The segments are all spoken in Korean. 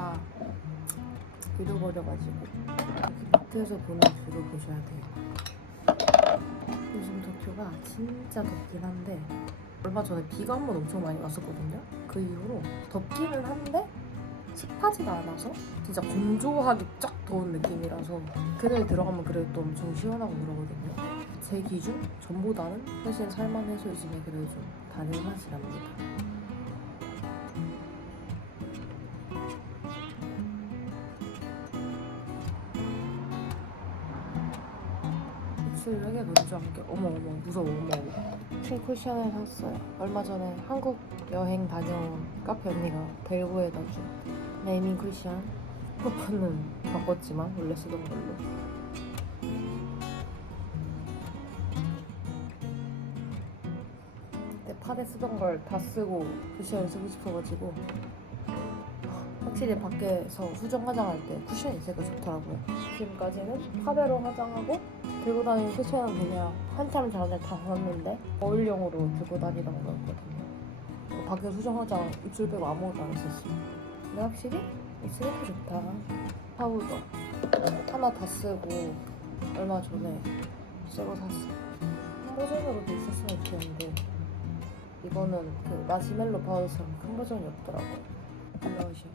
다 잃어버려가지고 마트에서 보는 뷰를 보셔야 돼요. 요즘 도쿄가 진짜 덥긴 한데 얼마 전에 비가 한 번 엄청 많이 왔었거든요. 그 이후로 덥기는 한데 습하지가 않아서 진짜 건조하게 쫙 더운 느낌이라서 그늘 들어가면 그래도 또 엄청 시원하고 그러거든요. 제 기준 전보다는 훨씬 살만해서 요즘에 그래도 좀 다닐 맛이 납니다. 이렇게 건조한게 어머 어머 무서워 어머 키 쿠션을 샀어요. 얼마 전에 한국 여행 다녀온 카페 언니가 델고에다 준 네이밍 쿠션. 퍼프는 바꿨지만 원래 쓰던 걸로. 그때 파데 쓰던 걸 다 쓰고 쿠션을 쓰고 싶어가지고 확실히 밖에서 수정 화장할 때 쿠션이 있으니까 좋더라고요. 지금까지는 파데로 화장하고 들고 다니는 쿠션은 그냥 한참 전에 다 샀는데 거울용으로 들고 다니던 거였거든요. 뭐 밖에 수정 화장 입술 빼고 아무것도 안 했었어요. 근데 확실히 있으니까 좋다. 파우더 하나 다 쓰고 얼마 전에 새거 샀어 큰 버전으로 돼 있었으면 좋겠는데 이거는 그 마시멜로 파우더처럼 큰 버전이 없더라고요. 블러셔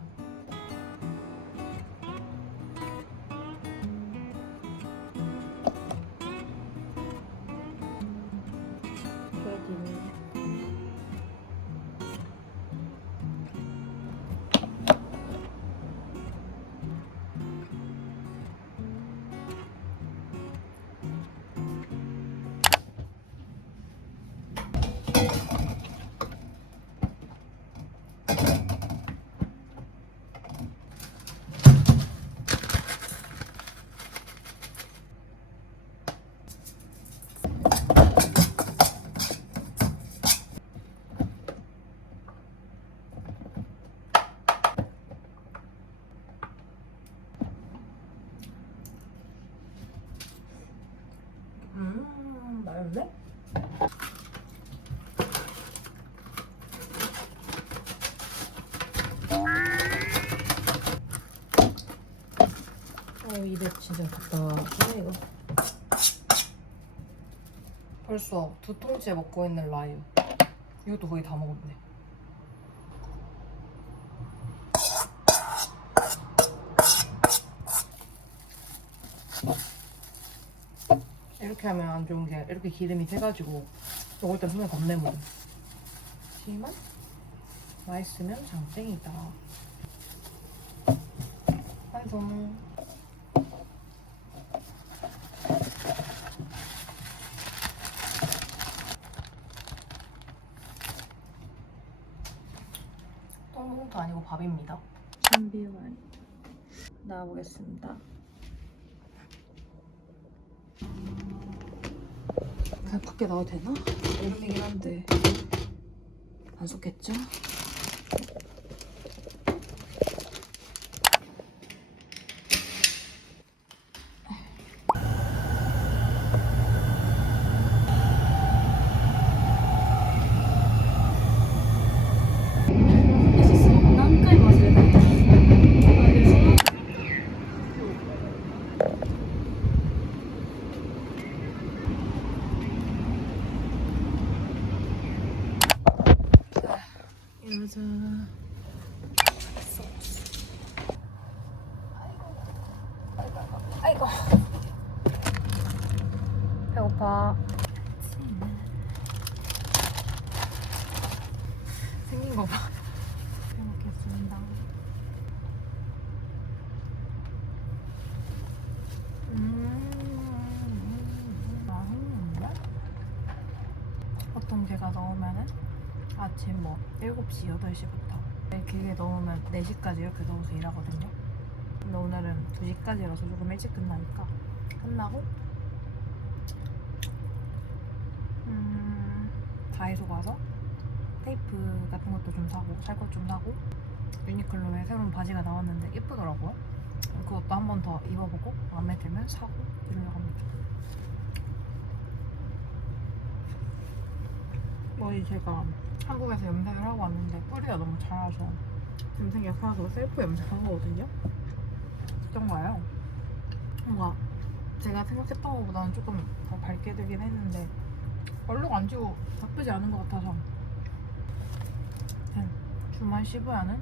어 입에 진짜 답답하네 이거? 벌써 두 통째 먹고 있는 라유 이것도 거의 다 먹었네. 이렇게 하면 안 좋은 게 이렇게 기름이 새가지고 먹을 때 손에 겁내 묻어 하지만 맛있으면 장땡이다. 완성 똥봉도 아니고 밥입니다 완 나와보겠습니다 그냥 밖에 나와도 되나? 여름이긴 한데 안 쏟겠죠? 이러자. 아이고. 배고파. 생긴 거 봐 잘 먹겠습니다 음 맛있는데? 보통 제가 넣으면은 아침 뭐 7시, 8시부터. 길게 넣으면 4시까지 이렇게 넣어서 일하거든요. 근데 오늘은 2시까지라서 조금 일찍 끝나니까 끝나고 음, 다이소 가서 테이프 같은 것도 좀 사고 살 것 좀 사고 유니클로에 새로운 바지가 나왔는데 예쁘더라고요. 그것도 한 번 더 입어보고 마음에 들면 사고 이러려고 합니다. 머리 제가 한국에서 염색을 하고 왔는데 뿌리가 너무 자라서 염색 약 사서 셀프 염색한 거거든요. 어떤가요? 뭔가 제가 생각했던 것보다는 조금 더 밝게 되긴 했는데 얼룩 안 지고 나쁘지 않은 것 같아서 주말 시부야는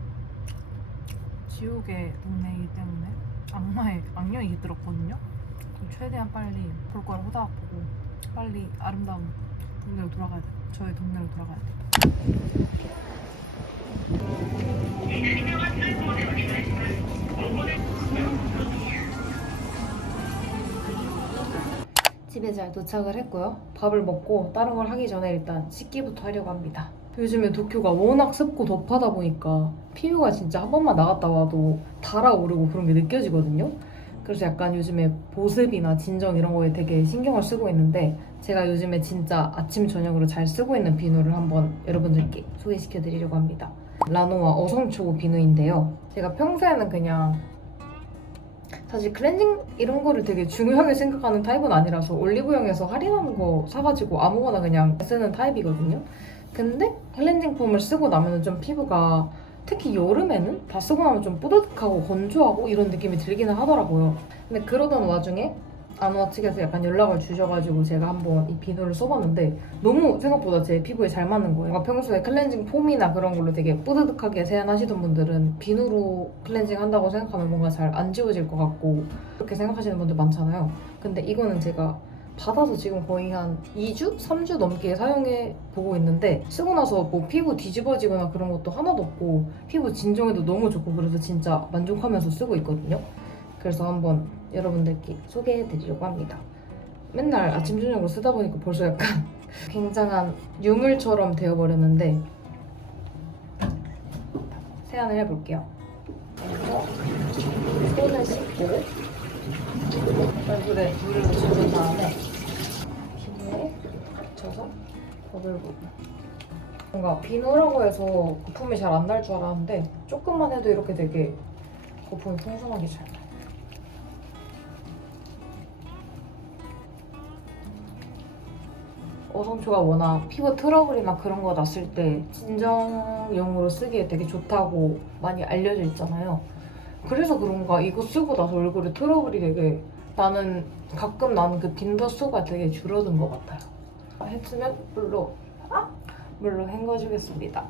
지옥의 동네이기 때문에 악마의 악령이 들었거든요. 최대한 빨리 볼 거를 호다닥 보고 빨리 아름다운 동네로 돌아가야 돼. 저의 동네로 돌아가야 돼. 집에 잘 도착을 했고요. 밥을 먹고 다른 걸 하기 전에 일단 씻기부터 하려고 합니다. 요즘에 도쿄가 워낙 습고 덥하다 보니까 피부가 진짜 한 번만 나갔다 와도 달아오르고 그런 게 느껴지거든요. 그래서 약간 요즘에 보습이나 진정 이런 거에 되게 신경을 쓰고 있는데 제가 요즘에 진짜 아침 저녁으로 잘 쓰고 있는 비누를 한번 여러분들께 소개시켜 드리려고 합니다. 라노와 어성초 비누인데요. 제가 평소에는 그냥 사실 클렌징 이런 거를 되게 중요하게 생각하는 타입은 아니라서 올리브영에서 할인하는 거 사가지고 아무거나 그냥 쓰는 타입이거든요. 근데 클렌징 폼을 쓰고 나면 좀 피부가 특히 여름에는 다 쓰고 나면 좀 뿌듯하고 건조하고 이런 느낌이 들기는 하더라고요. 근데 그러던 와중에 아노아 측에서 약간 연락을 주셔가지고 제가 한번 이 비누를 써봤는데 너무 생각보다 제 피부에 잘 맞는 거예요. 뭔가 평소에 클렌징 폼이나 그런 걸로 되게 뿌듯하게 세안하시던 분들은 비누로 클렌징 한다고 생각하면 뭔가 잘 안 지워질 것 같고 그렇게 생각하시는 분들 많잖아요. 근데 이거는 제가 받아서 지금 거의 한 2주? 3주 넘게 사용해 보고 있는데 쓰고 나서 뭐 피부 뒤집어지거나 그런 것도 하나도 없고 피부 진정에도 너무 좋고 그래서 진짜 만족하면서 쓰고 있거든요. 그래서 한번 여러분들께 소개해 드리려고 합니다. 맨날 아침 저녁으로 쓰다 보니까 벌써 약간 굉장한 유물처럼 되어버렸는데 세안을 해볼게요. 먼저 손을 씻고 얼굴에 물을 묻혀준 다음에 비누에 묻혀서 버들고 뭔가 비누라고 해서 거품이 잘 안 날 줄 알았는데 조금만 해도 이렇게 되게 거품이 풍성하게 잘 나요. 어성초가 워낙 피부 트러블이나 그런 거 났을 때 진정용으로 쓰기에 되게 좋다고 많이 알려져 있잖아요. 그래서 그런가 이거 쓰고 나서 얼굴에 트러블이 되게 나는 가끔 나는 그 빈도 수가 되게 줄어든 것 같아요. 했으면 물로 아! 물로 헹궈주겠습니다.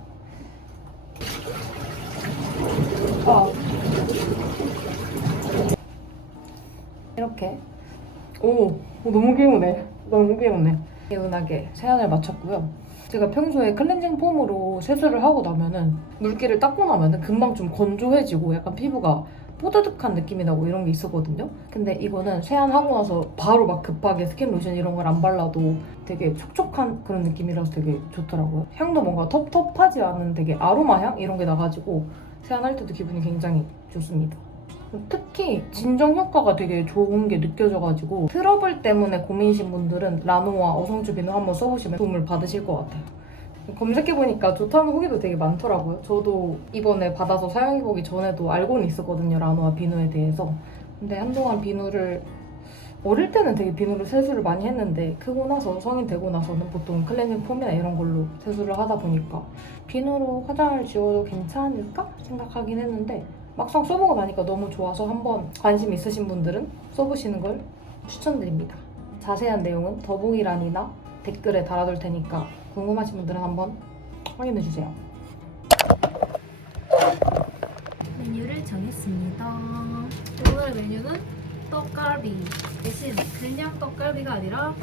아. 이렇게 오, 오 너무 개운해. 너무 개운해. 개운하게 세안을 마쳤고요. 제가 평소에 클렌징 폼으로 세수를 하고 나면은 물기를 닦고 나면은 금방 좀 건조해지고 약간 피부가 뽀드득한 느낌이 나고 이런 게 있었거든요. 근데 이거는 세안하고 나서 바로 막 급하게 스킨 로션 이런 걸 안 발라도 되게 촉촉한 그런 느낌이라서 되게 좋더라고요. 향도 뭔가 텁텁하지 않은 되게 아로마 향 이런 게 나가지고 세안할 때도 기분이 굉장히 좋습니다. 특히 진정 효과가 되게 좋은 게 느껴져가지고 트러블 때문에 고민이신 분들은 라노와 어성주 비누 한번 써보시면 도움을 받으실 것 같아요. 검색해보니까 좋다는 후기도 되게 많더라고요. 저도 이번에 받아서 사용해보기 전에도 알고는 있었거든요. 라노와 비누에 대해서. 근데 한동안 비누를 어릴 때는 되게 비누로 세수를 많이 했는데 크고 나서 성인 되고 나서는 보통 클렌징 폼이나 이런 걸로 세수를 하다 보니까 비누로 화장을 지워도 괜찮을까 생각하긴 했는데 막상 써보고 나니까 너무 좋아서 한번 관심 있으신 분들은 써보시는 걸 추천드립니다. 자세한 내용은 더보기란이나 댓글에 달아둘 테니까 궁금하신 분들은 한번 확인해주세요. 메뉴를 정했습니다. 오늘의 메뉴는 떡갈비 대신 그냥 떡갈비가 아니라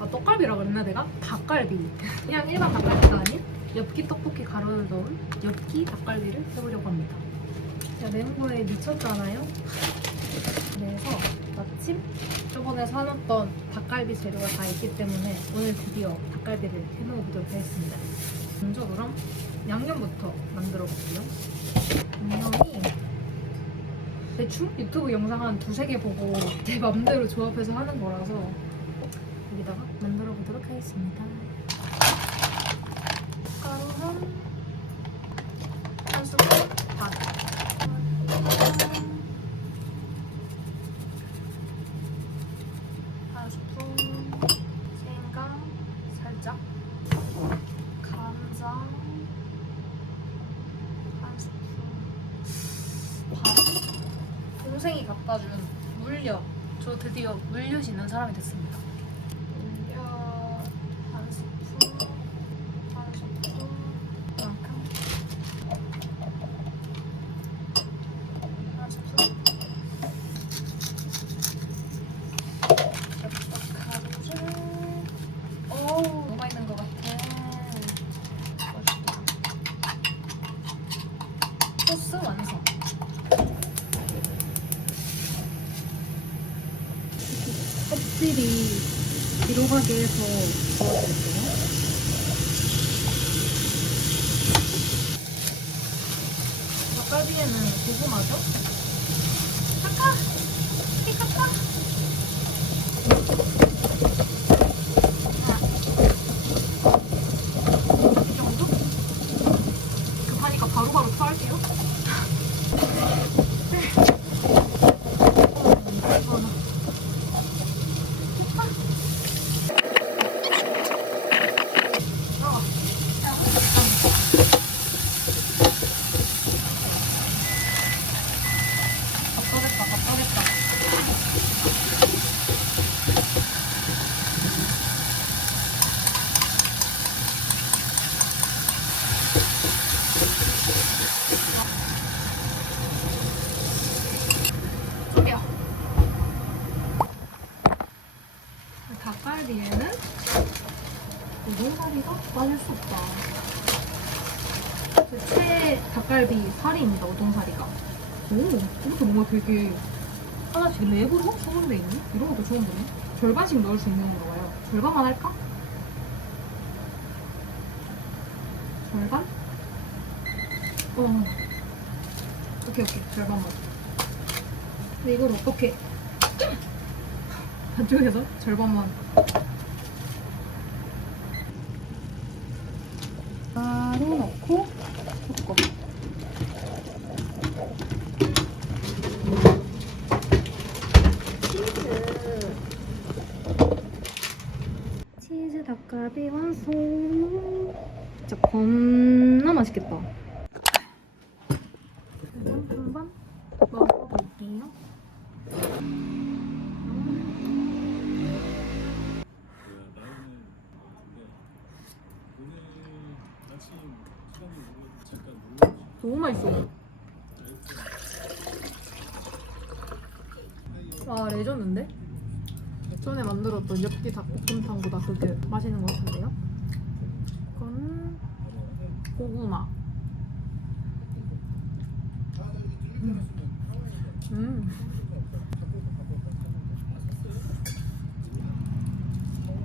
아, 떡갈비라 그랬나 내가? 닭갈비 그냥 일반 닭갈비가 아닌 엽기 떡볶이 가루를 넣은 엽기 닭갈비를 해보려고 합니다. 거에 미쳤잖아요. 그래서 마침 저번에 사놨던 닭갈비 재료가 다 있기 때문에 오늘 드디어 닭갈비를 해먹어보도록 하겠습니다. 먼저 그럼 양념부터 만들어 볼게요. 양념이 대충 유튜브 영상 한 두세 개 보고 제 맘대로 조합해서 하는 거라서 여기다가 만들어 보도록 하겠습니다. 가루 한, 한 스푼 반. 한 스푼 생강 살짝 간장 한 스푼 동생이 갖다 준 물엿. 저 드디어 있는 사람이 됐습니다. 물엿 한 스푼, 한 스푼 만큼. 한 스푼. 엽떡하고 어우 너무 많이 넣은 것 같아. 맛있다. 소스 완성. 껍질이 가게 해서 구워줄게요. 닭갈비에는 고구마죠? 카카! 이 카카! 이 정도? 급하니까 바로바로 토할게요. 네. 어, 이거는. 답답했다, 답답했다. 소리야. 닭갈비에는 우동사리가 빠질 수 없다. 제 닭갈비 살이입니다, 우동사리가. 오, 이것도 뭔가 되게 하나씩 랩으로 소분돼 있네? 이런 것도 좋은 거네. 절반씩 넣을 수 있는 건가 봐요. 절반만 할까? 절반? 어. 오케이, 오케이. 절반만. 근데 이걸 어떻게. 한쪽에서 절반만. 바로 넣고 섞어. 치즈 닭갈비 완성. 진짜 겁나 맛있겠다. 한번 먹어볼게요. 너무 맛있어. 와 레전드인데? 전에 만들었던 엽기 닭볶음탕보다 그게 맛있는 것 같은데요? 이건 고구마. 음. 음.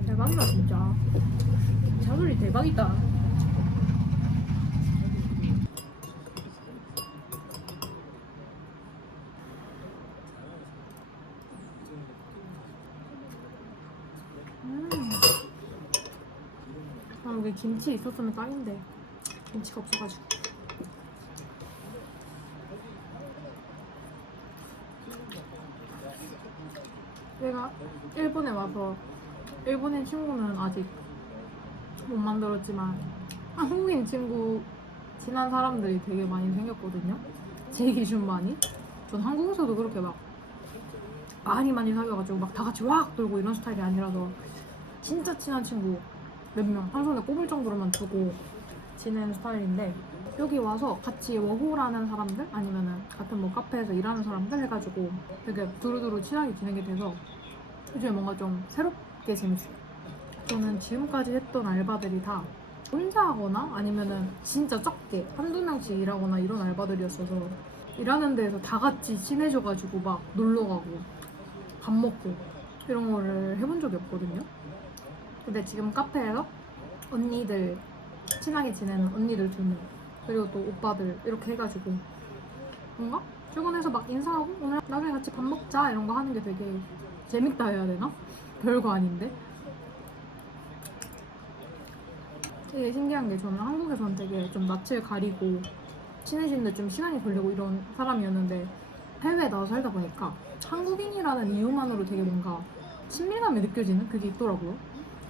대박이다 진짜. 자술이 대박이다. 여기 김치 있었으면 딱인데. 김치가 없어가지고. 내가 일본에 와서 일본인 친구는 아직 못 만들었지만 한국인 친구 친한 사람들이 되게 많이 생겼거든요. 제 기준만이. 전 한국에서도 그렇게 막 많이 많이 사귀어가지고 막 다 같이 왁 돌고 이런 스타일이 아니라서 진짜 친한 친구 몇명 한 손에 꼽을 정도로만 두고 지내는 스타일인데 여기 와서 같이 워호라는 사람들 아니면은 같은 뭐 카페에서 일하는 사람들 해가지고 되게 두루두루 친하게 지내게 돼서 요즘에 뭔가 좀 새롭게 재밌어요. 저는 지금까지 했던 알바들이 다 혼자 하거나 아니면은 진짜 적게 한두 명씩 일하거나 이런 알바들이었어서 일하는 데에서 다 같이 친해져가지고 막 놀러 가고 밥 먹고 이런 거를 해본 적이 없거든요. 근데 지금 카페에서 언니들 친하게 지내는 언니들 두명 그리고 또 오빠들 이렇게 해가지고 뭔가 출근해서 막 인사하고 오늘 나중에 같이 밥 먹자 이런 거 하는 게 되게 재밌다 해야 되나? 별거 아닌데 되게 신기한 게 저는 한국에서는 되게 좀 낯을 가리고 친해지는데 좀 시간이 걸리고 이런 사람이었는데 해외에 나와 살다 보니까 한국인이라는 이유만으로 되게 뭔가 친밀감이 느껴지는 그게 있더라고요.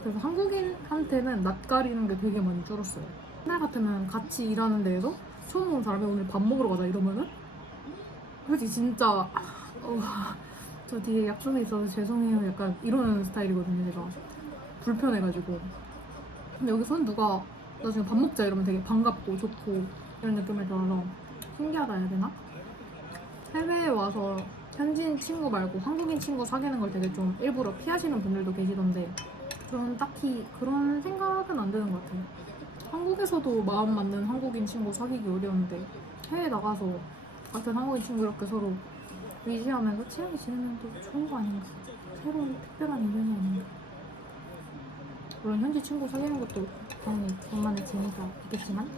그래서 한국인한테는 낯가리는 게 되게 많이 줄었어요. 옛날 같으면 같이 일하는 데에서 처음 온 사람이 오늘 밥 먹으러 가자 이러면은 솔직히 진짜 어, 저 뒤에 약속이 있어서 죄송해요. 약간 이러는 스타일이거든요, 제가. 불편해가지고. 근데 여기서는 누가 나중에 밥 먹자 이러면 되게 반갑고 좋고 이런 느낌을 들어서 신기하다 해야 되나? 해외에 와서 현지인 친구 말고 한국인 친구 사귀는 걸 되게 좀 일부러 피하시는 분들도 계시던데 저는 딱히 그런 생각은 안 드는 것 같아요. 한국에서도 마음 맞는 한국인 친구 사귀기 어려운데 해외 나가서 같은 한국인 친구 이렇게 서로 의지하면서 친하게 지내면 또 좋은 거 아닌가? 새로운 특별한 인연이 아닌가? 물론 현지 친구 사귀는 것도 당연히 돈만의 재미가 있겠지만